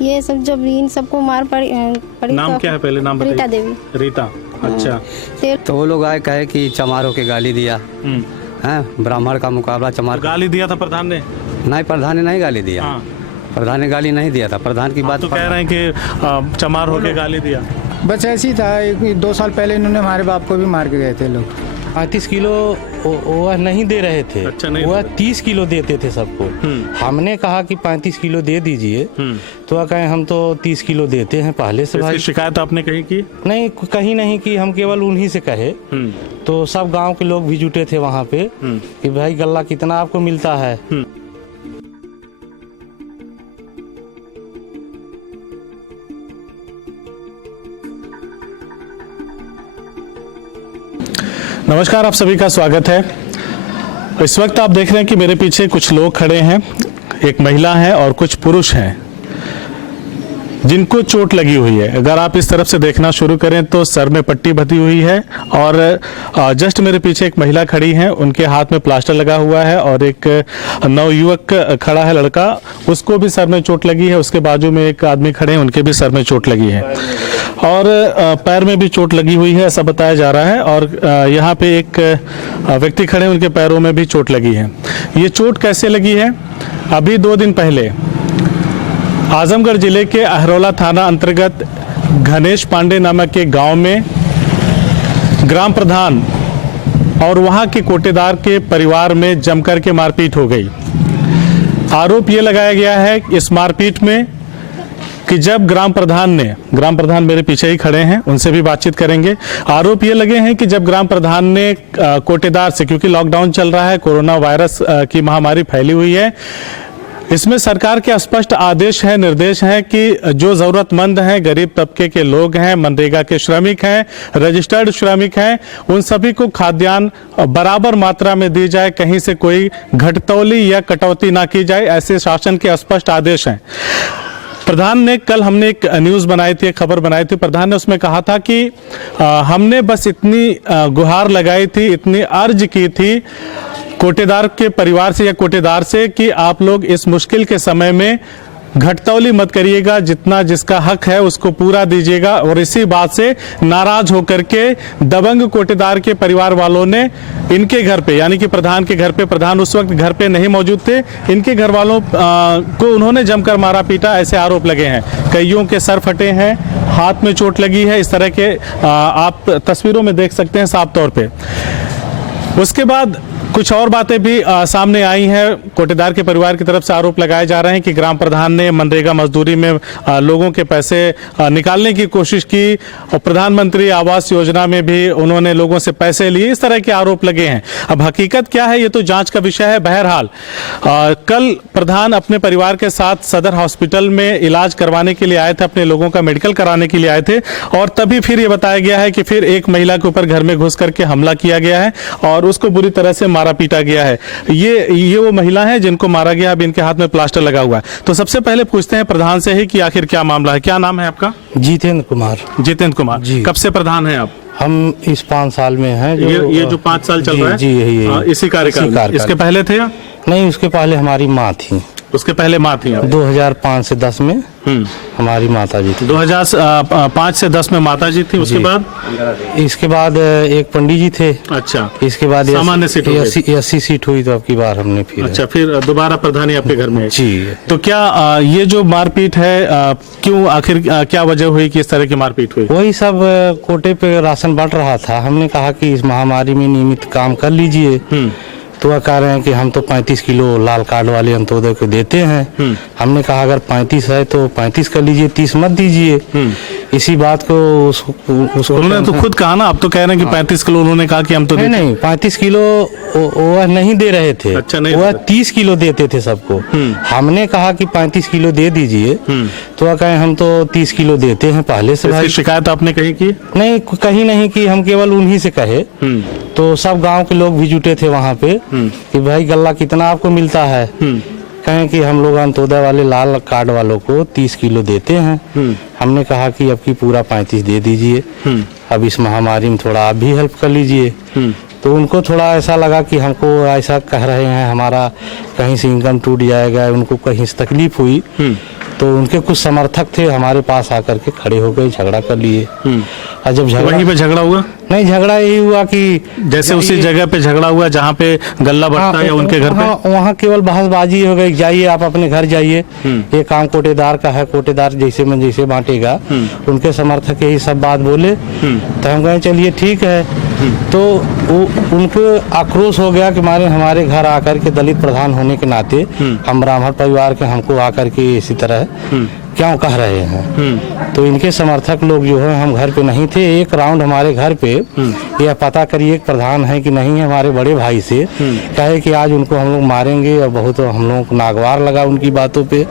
ये सब जब इन सबको मार पड़ी नाम क्या है पहले नाम बताइए। रीता देवी। रीता, अच्छा। फिर वो लोग आए कहे कि चमार होके गाली दिया है, ब्राह्मण का मुकाबला चमार। गाली दिया था प्रधान ने? नहीं, प्रधान ने नहीं गाली दिया। प्रधान ने गाली नहीं दिया था। प्रधान की बात तो कह रहे हैं कि चमार होके गाली दिया। बस ऐसी था, 2 साल पहले इन्होंने हमारे बाप को भी मार के गए थे लोग। 35 किलो वह नहीं दे रहे थे। अच्छा, नहीं वह 30 किलो देते थे सबको। हमने कहा कि 35 किलो दे दीजिए, तो वह कहे हम तो 30 किलो देते हैं पहले से। भाई शिकायत आपने कहीं की? नहीं, कहीं नहीं की, हम केवल उन्हीं से कहे। तो सब गांव के लोग भी जुटे थे वहाँ पे कि भाई गल्ला कितना आपको मिलता है। नमस्कार, आप सभी का स्वागत है। इस वक्त आप देख रहे हैं कि मेरे पीछे कुछ लोग खड़े हैं, एक महिला है और कुछ पुरुष हैं जिनको चोट लगी हुई है। अगर आप इस तरफ से देखना शुरू करें तो सर में पट्टी बंधी हुई है और जस्ट मेरे पीछे एक महिला खड़ी है, उनके हाथ में प्लास्टर लगा हुआ है और एक नवयुवक खड़ा है लड़का, उसको भी सर में चोट लगी है। उसके बाजू में एक आदमी खड़े हैं, उनके भी सर में चोट लगी है और पैर में भी चोट लगी हुई है, ऐसा बताया जा रहा है। और यहाँ पे एक व्यक्ति खड़े हैं, उनके पैरों में भी चोट लगी है। ये चोट कैसे लगी है? अभी 2 दिन पहले आजमगढ़ जिले के अहरौला थाना अंतर्गत गणेश पांडे नामक के गांव में ग्राम प्रधान और वहां के कोटेदार के परिवार में जमकर के मारपीट हो गई। आरोप ये लगाया गया है इस मारपीट में कि जब ग्राम प्रधान मेरे पीछे ही खड़े हैं, उनसे भी बातचीत करेंगे। आरोप ये लगे हैं कि जब ग्राम प्रधान ने कोटेदार से, क्योंकि लॉकडाउन चल रहा है, कोरोना वायरस की महामारी फैली हुई है, इसमें सरकार के स्पष्ट आदेश है, निर्देश है कि जो जरूरतमंद हैं, गरीब तबके के लोग हैं, मनरेगा के श्रमिक हैं, रजिस्टर्ड श्रमिक हैं, उन सभी को खाद्यान्न बराबर मात्रा में दी जाए, कहीं से कोई घटतौली या कटौती ना की जाए, ऐसे शासन के स्पष्ट आदेश हैं। प्रधान ने कल हमने एक न्यूज़ बनाई थी, एक खबर बनाई थी, प्रधान ने उसमें कहा था कि हमने बस इतनी गुहार लगाई थी, इतनी अर्ज की थी कोटेदार के परिवार से या कोटेदार से कि आप लोग इस मुश्किल के समय में घटतौली मत करिएगा, जितना जिसका हक है उसको पूरा दीजिएगा। और इसी बात से नाराज होकर के दबंग कोटेदार के परिवार वालों ने इनके घर पे, यानी कि प्रधान के घर पे, प्रधान उस वक्त घर पे नहीं मौजूद थे, इनके घर वालों को उन्होंने जमकर मारा पीटा, ऐसे आरोप लगे हैं। कईयों के सर फटे हैं, हाथ में चोट लगी है, इस तरह के आप तस्वीरों में देख सकते हैं साफ तौर पे। उसके बाद कुछ और बातें भी सामने आई हैं। कोटेदार के परिवार की तरफ से आरोप लगाए जा रहे हैं कि ग्राम प्रधान ने मनरेगा मजदूरी में लोगों के पैसे निकालने की कोशिश की और प्रधानमंत्री आवास योजना में भी उन्होंने लोगों से पैसे लिए, इस तरह के आरोप लगे हैं। अब हकीकत क्या है ये तो जांच का विषय है। बहरहाल कल प्रधान अपने परिवार के साथ सदर हॉस्पिटल में इलाज करवाने के लिए आए थे, अपने लोगों का मेडिकल कराने के लिए आए थे और तभी फिर ये बताया गया है कि फिर एक महिला के ऊपर घर में घुस करके हमला किया गया है और उसको बुरी तरह से मारा पीटा गया है। ये वो महिला है जिनको मारा गया, अब इनके हाथ में प्लास्टर लगा हुआ है। तो सबसे पहले पूछते हैं प्रधान से ही कि आखिर क्या मामला है। क्या नाम है आपका? जितेंद्र कुमार। जितेंद्र कुमार जी। कब से प्रधान हैं आप? हम इस 5 साल में हैं। ये जो 5 साल चल रहा है जी, यही इसी कार्यकाल। इसके पहले थे या नहीं? उसके पहले हमारी माँ थी। उसके पहले माँ थी? 2005 से 10 में हमारी माता जी थी। 2005 से 10 में माता जी थी। उसके बाद इसके बाद एक पंडित जी थे। अच्छा। इसके बाद सामान्य सीट 80 सीट हुई, तो अब की बार हमने फिर। अच्छा, फिर दोबारा प्रधानी आपके घर में जी। तो क्या ये जो मारपीट है, क्यों, आखिर क्या वजह हुई कि इस तरह की मारपीट हुई? वही सब कोटे पे राशन बांट रहा था। हमने कहा कि इस महामारी में नियमित काम कर लीजिए, तो वह कह रहे हैं कि हम तो 35 किलो लाल कार्ड वाले अंत्योदय को देते हैं। हमने कहा अगर 35 है तो 35 कर लीजिए, 30 मत दीजिए। इसी बात को उसको उन्होंने तो खुद कहा ना, आप तो कह रहे हैं कि 35 किलो, उन्होंने कहा कि हम तो नहीं 35 किलो वह नहीं दे रहे थे। अच्छा, नहीं, वह 30 किलो देते थे सबको। हमने कहा कि 35 किलो दे दीजिए, तो वह कहे हम तो 30 किलो देते हैं पहले से। भाई शिकायत आपने कहीं की? नहीं, कहीं नहीं की, हम केवल उन्हीं से कहे। तो सब गांव के लोग भी जुटे थे वहाँ पे कि भाई गल्ला कितना आपको मिलता है। कहें कि हम लोग अंत्योदय वाले लाल कार्ड वालों को 30 किलो देते हैं। हमने कहा कि अब की पूरा 35 दे दीजिए, अब इस महामारी में थोड़ा आप भी हेल्प कर लीजिए। तो उनको थोड़ा ऐसा लगा कि हमको ऐसा कह रहे हैं, हमारा कहीं से इनकम टूट जाएगा, उनको कहीं से तकलीफ हुई। तो उनके कुछ समर्थक थे हमारे पास आकर के खड़े हो गए, झगड़ा कर लिए। और जब झगड़ा, वहीं पे झगड़ा हुआ? नहीं, झगड़ा यही हुआ कि जैसे उसी जगह पे झगड़ा हुआ जहाँ पे गल्ला बढ़ता है या उनके घर पे? वहाँ केवल बहसबाजी हो गई, जाइए आप अपने घर जाइए, ये काम कोटेदार का है, कोटेदार जैसे मन जैसे बांटेगा। उनके समर्थक यही सब बात बोले, तो हम कहें चलिए ठीक है। तो उनको आक्रोश हो गया कि हमारे घर आकर के दलित प्रधान होने के नाते हम ब्राह्मण परिवार के हमको आकर के इसी तरह क्यों कह रहे हैं। तो इनके समर्थक लोग जो है, हम घर पे नहीं थे, एक राउंड हमारे घर पे यह पता करिए एक प्रधान है कि नहीं है, हमारे बड़े भाई से कहे कि आज उनको हम लोग मारेंगे, और बहुत हम लोगों को नागवार लगा उनकी बातों पे।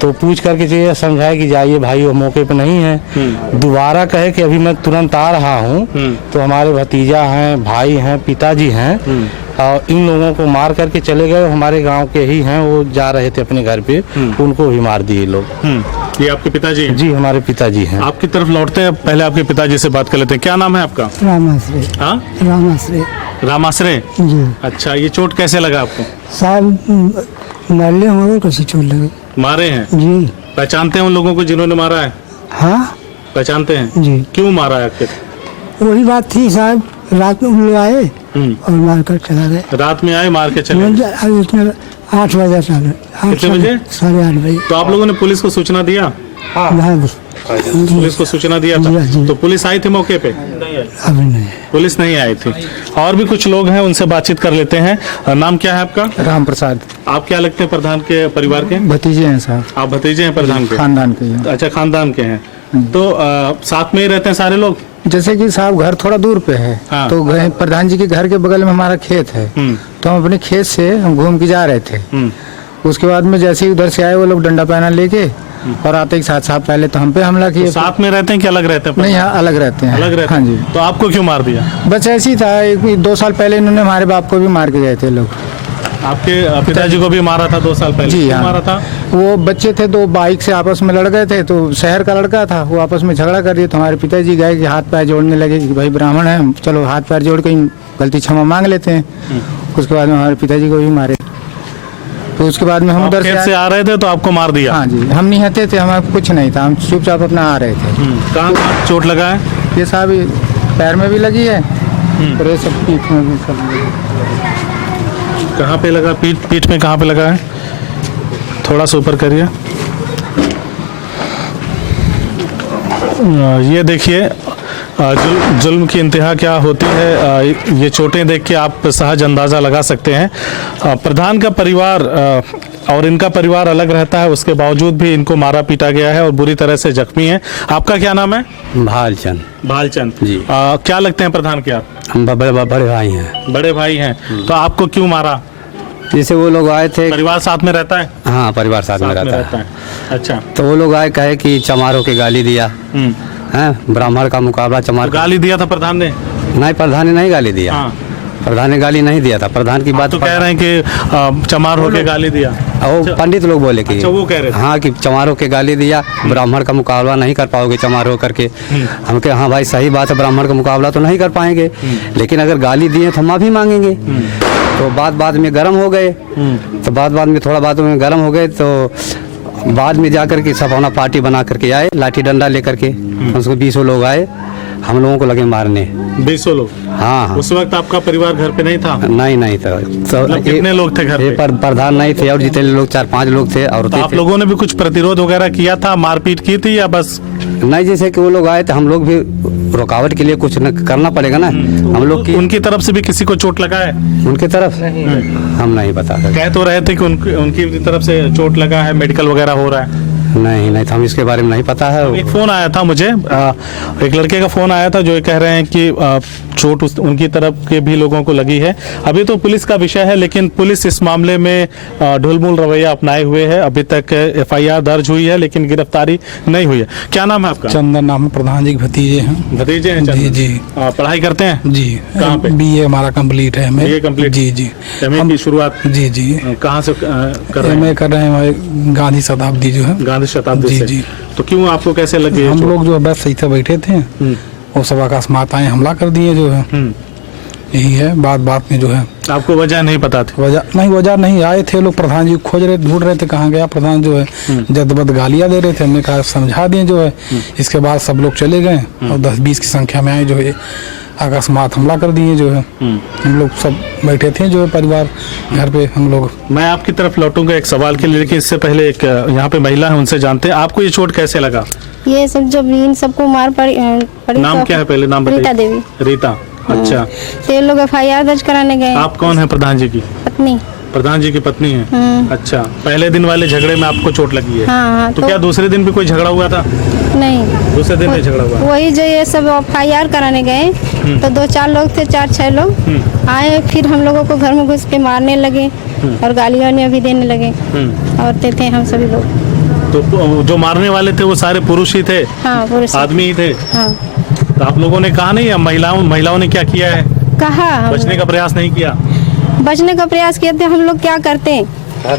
तो पूछ करके ये समझाया कि जाइए भाई, वो मौके पे नहीं है। दोबारा कहे कि अभी मैं तुरंत आ रहा हूँ। तो हमारे भतीजा हैं, भाई हैं, पिताजी हैं, और इन लोगों को मार करके चले गए। हमारे गांव के ही हैं, वो जा रहे थे अपने घर पे, उनको भी मार दिए लोग। ये आपके पिताजी हैं? जी, हमारे पिताजी हैं। आपकी तरफ लौटते हैं, पहले आपके पिताजी से बात कर लेते हैं। क्या नाम है आपका? रामाश्रय। हाँ, रामाश्रय रामाश्रय जी। अच्छा, ये चोट कैसे लगा आपको? साहब मारले होंगे, कैसे चोट लगे? मारे हैं जी। पहचानते हैं उन लोगों को जिन्होंने मारा है? हाँ पहचानते हैं जी। क्यों मारा है आखिर? वही बात थी साहब, रात में हम लोग आए और मार कर चला गए। रात में आए, मार के चले गए? 8 बजे साढ़े कितने बजे? 8:30 बजे। तो आप लोगों ने पुलिस को सूचना दिया? हाँ, पुलिस को सूचना दिया था? जी। तो पुलिस आई थी मौके पे? अभी नहीं। पुलिस नहीं आई थी। और भी कुछ लोग हैं, उनसे बातचीत कर लेते हैं। नाम क्या है आपका? राम प्रसाद। आप क्या लगते हैं प्रधान के परिवार के? भतीजे हैं साहब। आप भतीजे हैं प्रधान के? खानदान के हैं। अच्छा, खानदान के हैं। तो साथ में ही रहते हैं सारे लोग? जैसे कि साहब घर थोड़ा दूर पे है। हाँ। तो प्रधान जी के घर के बगल में हमारा खेत है। तो हम अपने खेत से हम घूम के जा रहे थे। उसके बाद में जैसे ही उधर से आए वो लोग डंडा पैना लेके और आते ही साथ पहले तो हम पे हमला किए। तो साथ में रहते हैं कि अलग रहते हैं? नहीं, यहाँ अलग रहते हैं। अलग रहते हाँ जी। तो आपको क्यों मार दिया? बस ऐसे ही था, 2 साल पहले इन्होंने हमारे बाप को भी मार के गए थे लोग। आपके पिताजी को भी मारा था 2 साल पहले? जी क्यों हाँ। मारा था? वो बच्चे थे, 2 बाइक से आपस में लड़ गए थे। तो शहर का लड़का था, वो आपस में झगड़ा कर दिए। तो हमारे पिताजी गए कि हाथ पैर जोड़ने लगे कि भाई ब्राह्मण है, चलो हाथ पैर जोड़ के गलती क्षमा मांग लेते हैं। उसके बाद में हमारे पिताजी को भी मारे। तो उसके बाद में हम उधर से आ रहे थे तो आपको मार दिया? हाँ जी, हम नहीं हते थे, हमारे कुछ नहीं था, हम चुपचाप अपना आ रहे थे। कहाँ चोट लगा है? ये साहब पैर में भी लगी है और ये सब पीठ में भी सब लगी है। कहाँ पे लगा? पीठ में कहाँ पे लगा है? थोड़ा सा ऊपर करिए। ये देखिए जुल्म की इंतहा क्या होती है। ये चोटें देख के आप सहज अंदाज़ा लगा सकते हैं। प्रधान का परिवार और इनका परिवार अलग रहता है, उसके बावजूद भी इनको मारा पीटा गया है और बुरी तरह से जख्मी है। आपका क्या नाम है? भालचंद। भालचंद जी। क्या लगते हैं प्रधान के आप? हम बड़े भाई हैं। बड़े भाई हैं। तो आपको क्यों मारा? जैसे वो लोग आए थे। परिवार साथ में रहता है? हाँ, परिवार साथ में रहता है। अच्छा। तो वो लोग आए, कहे कि चमारों के गाली दिया है, ब्राह्मण का मुकाबला चमार। गाली दिया था प्रधान ने? नहीं, प्रधान ने नहीं गाली दिया। हाँ। प्रधान ने गाली नहीं दिया था। प्रधान की बात तो कह रहे हैं कि चमार होके गाली दिया। वो पंडित लोग बोले कि अच्छा, वो कह रहे थे। हाँ, कि चमारों के गाली दिया, ब्राह्मण का मुकाबला नहीं कर पाओगे चमार हो करके। हम कहे हाँ भाई सही बात है, ब्राह्मण का मुकाबला तो नहीं कर पाएंगे, लेकिन अगर गाली दिए तो माफी मांगेंगे। तो बाद में गर्म हो गए। तो बाद में थोड़ा बाद में गर्म हो गए। तो बाद में जाकर के सब अपना पार्टी बना करके आए, लाठी डंडा लेकर के। उसको 20 लोग आए, हम लोगों को लगे मारने। 20 लोग? हाँ। उस वक्त आपका परिवार घर पे नहीं था? नहीं था। तो कितने लोग थे घर पे? प्रधान नहीं थे और जितने लोग 4-5 लोग थे। और तो आप लोगों ने भी कुछ प्रतिरोध वगैरह किया था, मारपीट की थी या बस? नहीं, जैसे कि वो लोग आए तो हम लोग भी रुकावट के लिए कुछ न करना पड़ेगा ना हम लोग की। उनकी तरफ से भी किसी को चोट लगा है? उनकी तरफ हम नहीं बता सकते। कह तो रहे थे कि उनकी तरफ से चोट लगा है, मेडिकल वगैरह हो रहा है। नहीं तो हम इसके बारे में नहीं पता है। एक फोन आया था मुझे, एक लड़के का फोन आया था जो कह रहे हैं कि चोट उनकी तरफ के भी लोगों को लगी है। अभी तो पुलिस का विषय है, लेकिन पुलिस इस मामले में ढुलमुल रवैया अपनाए हुए है। अभी तक FIR दर्ज हुई है लेकिन गिरफ्तारी नहीं हुई है। क्या नाम है आपका? चंदन नाम है, प्रधान जी के भतीजे हैं। भतीजे हैं? जी जी। पढ़ाई करते हैं? जी। कहाँ पे? BA हमारा कंप्लीट है। BA complete? जी। MA की शुरुआत? जी। कहाँ से कर रहे हैं? MA कर रहे हैं गांधी शताब्दी जो है। गांधी शताब्दी से? जी। तो क्यों, आपको कैसे लगे? हम लोग जो है बस सही से बैठे थे, वो सब अकस्मात आए, हमला कर दिए जो है। यही है। बात बात में जो है आपको वजह नहीं पता थी? वजह नहीं, आए थे लोग, प्रधान जी खोज रहे, ढूंढ रहे थे कहाँ गया प्रधान, जो है जद्दबद गालियाँ दे रहे थे। हमने कहा समझा दिए जो है। इसके बाद सब लोग चले गए और 10-20 की संख्या में आए, जो है अकस्मात हमला कर दिए जो है। हम लोग सब बैठे थे जो है परिवार घर पे हम लोग। मैं आपकी तरफ लौटूंगा एक सवाल के लिए, लेकिन इससे पहले एक यहाँ पे महिला है, उनसे जानते हैं आपको ये चोट कैसे लगा? ये सब जब इन सबको मार पड़ी नाम क्या है पहले? नाम बताइए। रीता देवी। रीता, अच्छा। तो ये लोग FIR दर्ज कराने गए। आप कौन है? प्रधान जी की पत्नी। प्रधान जी की पत्नी है, अच्छा। पहले दिन वाले झगड़े में आपको चोट लगी है? हाँ, तो क्या दूसरे दिन भी कोई झगड़ा हुआ था? नहीं, दूसरे दिन भी झगड़ा हुआ? वही जो ये सब FIR कराने गए तो 2-4 लोग थे, 4-6 लोग आए, फिर हम लोगों को घर में घुस के मारने लगे और गालियाँ भी देने लगे। औरतें थे हम सभी लोग। तो जो मारने वाले थे वो सारे पुरुष ही थे? हाँ, पुरुष आदमी ही थे? हाँ। तो आप लोगों ने कहा नहीं? महिलाओं ने क्या किया है? कहा बचने का प्रयास नहीं किया? बचने का प्रयास किए थे, हम लोग क्या करते,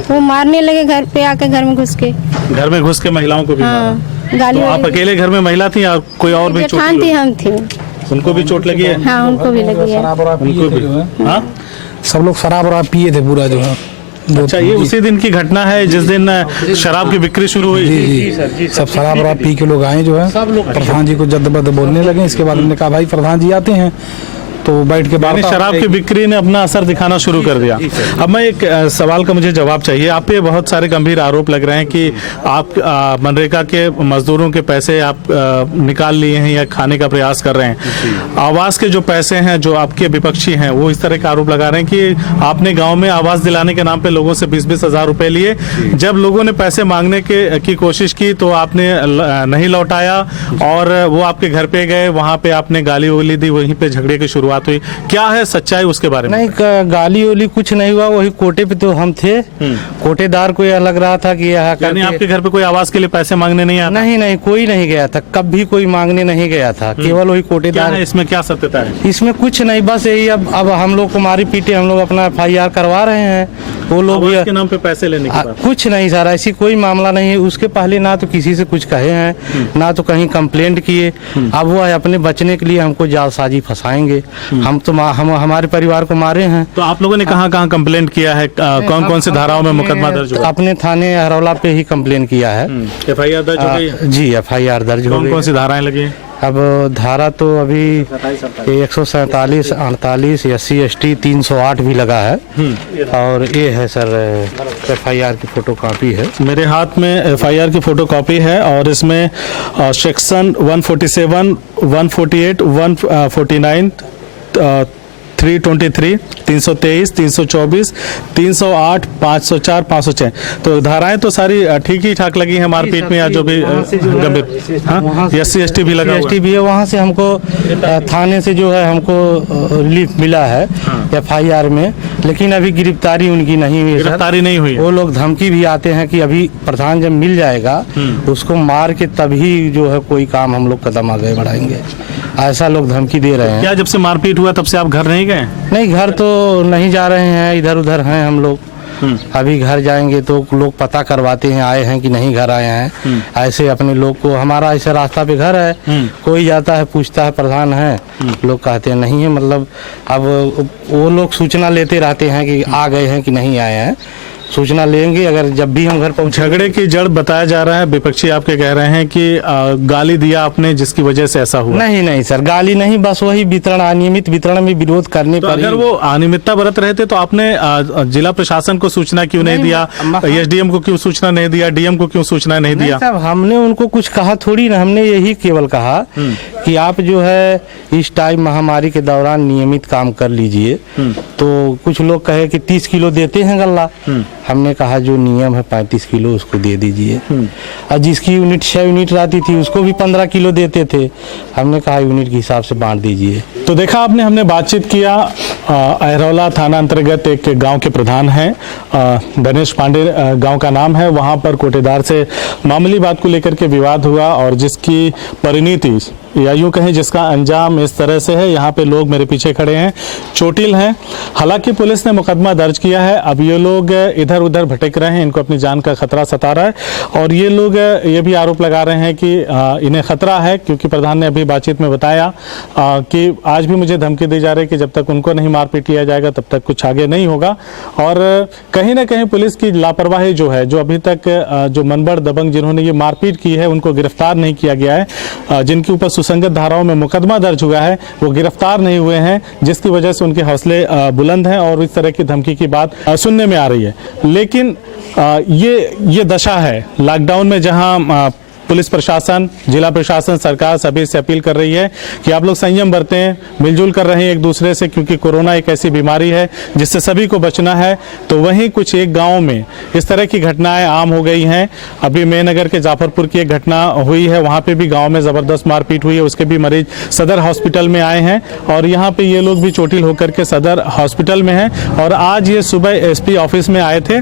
वो मारने लगे घर पे आके, घर में घुस के। घर में घुस के महिलाओं को भी मारा? गाली। तो आप अकेले घर में महिला थी या कोई और भी? जेठान थी, हम थी। उनको भी चोट लगी है? हाँ, उनको भी लगी है। उनको भी? हाँ, सब लोग शराब वराब पिए थे पूरा जो है। अच्छा, ये उसी दिन की घटना है जिस दिन शराब की बिक्री शुरू हुई? जी, सब शराब वराब पी के लोग आए जो है, प्रधान जी को जद्दबद बोलने लगे। इसके बाद हमने कहा भाई प्रधान जी आते हैं, तो बैठ के बाद शराब की बिक्री ने अपना असर दिखाना शुरू कर दिया। अब मैं एक सवाल का मुझे जवाब चाहिए। आप पे बहुत सारे गंभीर आरोप लग रहे हैं कि आप मनरेगा के मजदूरों के पैसे आप निकाल लिए हैं या खाने का प्रयास कर रहे हैं। आवास के जो पैसे हैं, जो आपके विपक्षी हैं, वो इस तरह का आरोप लगा रहे हैं कि आपने गांव में आवास दिलाने के नाम पे लोगों से 20-20 हजार रुपए लिए। जब लोगों ने पैसे मांगने की कोशिश की तो आपने नहीं लौटाया और वो आपके घर पे गए, वहां पे आपने गाली वाली दी, वहीं पे झगड़े की शुरुआत हुई। क्या है सच्चाई उसके बारे में? नहीं, गाली वाली कुछ नहीं हुआ। वही कोटे पे तो हम थे, कोटेदार को यह लग रहा था कि यह यानी आपके घर पे कोई आवास के लिए पैसे मांगने नहीं आया? नहीं, कोई नहीं गया था, कभी कोई मांगने नहीं गया था, केवल वही कोटेदार। इसमें क्या सत्यता है? इसमें कुछ नहीं, बस यही अब हम लोग को मारी पीटे, हम लोग अपना FIR करवा रहे हैं। वो लोग के नाम पे पैसे लेने की बात? कुछ नहीं सर, ऐसी कोई मामला नहीं है। उसके पहले ना तो किसी से कुछ कहे हैं, ना तो कहीं कंप्लेंट किए। अब वो अपने बचने के लिए हमको जालसाजी फंसाएंगे। हम हमारे परिवार को मारे हैं। तो आप लोगों ने कहाँ कंप्लेंट किया है? कौन कौन सी धाराओं में मुकदमा दर्ज हुआ? अपने थाने हरौला पे ही कंप्लेंट किया है। FIR दर्ज हो गई? जी, FIR दर्ज हो गई। कौन सी धाराएं लगी? अब धारा तो अभी 147, 48, SC/ST 308 भी लगा है और ये है सर FIR की फोटोकॉपी है। मेरे हाथ में FIR की फोटोकॉपी है और इसमें सेक्शन 147, 148, 149, 323, 323, 324, 308, 504, 506। तो धाराएं तो सारी ठीक ही ठाक लगी हैं मारपीट में या जो भी गंभीर। हाँ, SC/ST भी लगा हुआ? SC भी है। वहाँ से हमको थाने से जो है हमको रिलीफ मिला है FIR में, लेकिन अभी गिरफ्तारी उनकी नहीं हुई। गिरफ्तारी नहीं हुई? वो लोग धमकी भी आते हैं कि अभी प्रधान जब मिल जाएगा उसको मार के तभी जो है कोई काम हम लोग कदम आगे बढ़ाएंगे, ऐसा लोग धमकी दे रहे हैं। क्या जब से मारपीट हुआ तब से आप घर नहीं गए? नहीं, घर तो नहीं जा रहे हैं, इधर उधर हैं हम लोग। अभी घर जाएंगे तो लोग पता करवाते हैं आए हैं कि नहीं घर आए हैं। ऐसे अपने लोग को, हमारा ऐसे रास्ता पे घर है, कोई जाता है पूछता है प्रधान है, लोग कहते हैं नहीं है। मतलब अब वो लोग सूचना लेते रहते हैं कि आ गए हैं कि नहीं आए हैं। सूचना लेंगे अगर जब भी हम घर पहुंचे। झगड़े की जड़ बताया जा रहा है, विपक्षी आपके कह रहे हैं कि गाली दिया आपने जिसकी वजह से ऐसा हुआ। नहीं सर, गाली नहीं, बस वही वितरण, अनियमित वितरण में विरोध करने तो पर। अगर वो अनियमितता बरत रहे थे तो आपने जिला प्रशासन को सूचना क्यों नहीं दिया? SDM को क्यों सूचना नहीं दिया? DM को क्यों सूचना नहीं दिया? साहब, हमने उनको कुछ कहा थोड़ी ना, हमने यही केवल कहा कि आप जो है इस टाइम महामारी के दौरान नियमित काम कर लीजिए। तो कुछ लोग कहे कि 30 किलो देते हैं गल्ला, हमने कहा जो नियम है 35 किलो उसको दे दीजिए। और जिसकी यूनिट 6 यूनिट रहती थी उसको भी 15 किलो देते थे, हमने कहा यूनिट के हिसाब से बांट दीजिए। तो देखा आपने, हमने बातचीत किया अहरौला थाना अंतर्गत एक गांव के प्रधान हैं, गणेश पांडे गांव का नाम है। वहां पर कोटेदार से मामूली बात को लेकर के विवाद हुआ और जिसकी परिणति या यूं कहें जिसका अंजाम इस तरह से है। यहाँ पे लोग मेरे पीछे खड़े हैं, चोटिल हैं। हालांकि पुलिस ने मुकदमा दर्ज किया है। अब ये लोग इधर उधर भटक रहे हैं, इनको अपनी जान का खतरा सता रहा है और ये लोग ये भी आरोप लगा रहे हैं कि इन्हें खतरा है, क्योंकि प्रधान ने अभी बातचीत में बताया कि आज भी मुझे धमकी दी जा रही है कि जब तक उनको नहीं मारपीट लिया जाएगा तब तक कुछ आगे नहीं होगा। और कहीं ना कहीं पुलिस की लापरवाही जो है, जो अभी तक जो मनबड़ दबंग जिन्होंने ये मारपीट की है उनको गिरफ्तार नहीं किया गया है, जिनके ऊपर सुसंगत धाराओं में मुकदमा दर्ज हुआ है वो गिरफ्तार नहीं हुए हैं, जिसकी वजह से उनके हौसले बुलंद हैं और इस तरह की धमकी की बात सुनने में आ रही है। लेकिन ये दशा है लॉकडाउन में, जहां पुलिस प्रशासन, जिला प्रशासन, सरकार सभी से अपील कर रही है कि आप लोग संयम बरतें, मिलजुल कर रहें एक दूसरे से, क्योंकि कोरोना एक ऐसी बीमारी है जिससे सभी को बचना है। तो वहीं कुछ एक गांव में इस तरह की घटनाएं आम हो गई हैं। अभी मेनगर के जाफरपुर की एक घटना हुई है, वहां पे भी गांव में जबरदस्त मारपीट हुई है, उसके भी मरीज सदर हॉस्पिटल में आए हैं और यहाँ पे ये लोग भी चोटिल होकर के सदर हॉस्पिटल में हैं। और आज ये सुबह एसपी ऑफिस में आए थे,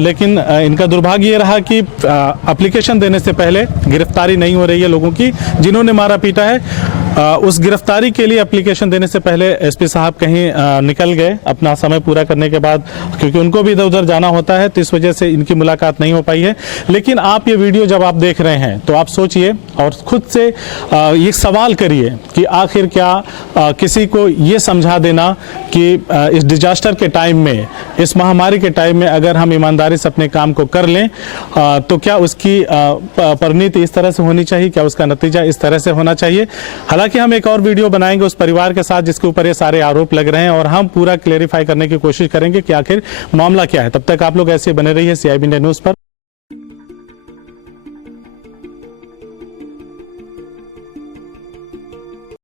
लेकिन इनका दुर्भाग्य ये रहा कि एप्लीकेशन देने से पहले गिरफ्तारी नहीं हो रही है लोगों की जिन्होंने मारा पीटा है। उस गिरफ्तारी के लिए एप्लीकेशन देने से पहले एसपी साहब कहीं निकल गए अपना समय पूरा करने के बाद, क्योंकि उनको भी इधर उधर जाना होता है, तो इस वजह से इनकी मुलाकात नहीं हो पाई है। लेकिन आप ये वीडियो जब आप देख रहे हैं तो आप सोचिए और खुद से ये सवाल करिए कि आखिर क्या किसी को ये समझा देना कि इस डिजास्टर के टाइम में, इस महामारी के टाइम में अगर हम ईमानदारी से अपने काम को कर लें तो क्या उसकी परिणति इस तरह से होनी चाहिए, क्या उसका नतीजा इस तरह से होना चाहिए। हालांकि हम एक और वीडियो बनाएंगे उस परिवार के साथ जिसके ऊपर ये सारे आरोप लग रहे हैं और हम पूरा क्लेरिफाई करने की कोशिश करेंगे कि आखिर मामला क्या है। तब तक आप लोग ऐसे बने रहिए CIB इंडिया न्यूज पर।